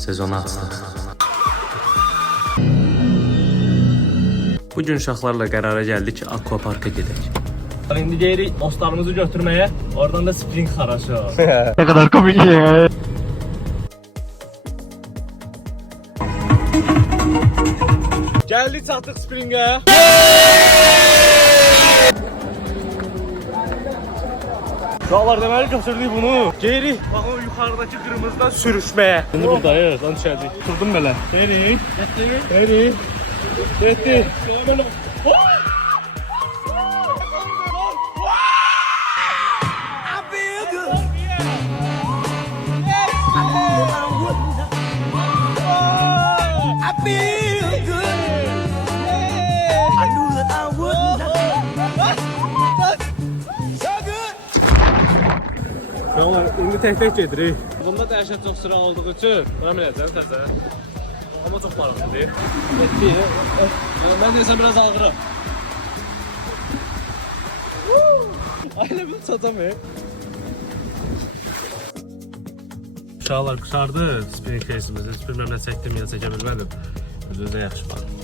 Sezonu açdıq. Bugün uşaqlarla qərara gəldik ki, akvaparka gedək. İndi gelirik dostlarımızı götürməyə, oradan da spring xaraşı. Ne kadar komik ya. Gəldik çatdıq springə. Uşaqlar deməli götürdük bunu. Gelirik, baxın yuxarıdakı qırmızıdan sürüşməyə. İndi buradayız, lan düşərdik. Tuturdum belə. Gelirik, gelirik. Getdik. Devam elə. İndi tək-tək gedirik. Bunda dəhşət çox sıra olduğu üçün mən biləcəm təzə. Amma çox maraqlıdır. Getdik. Mən desəm biraz ağırım. Ailə bunu çatacam. Uşaqlar qısardı spring case'imizi. Heç bilməm nə çəkdim ya çəkə bilmədim. Özünüzə yaxşı baxın.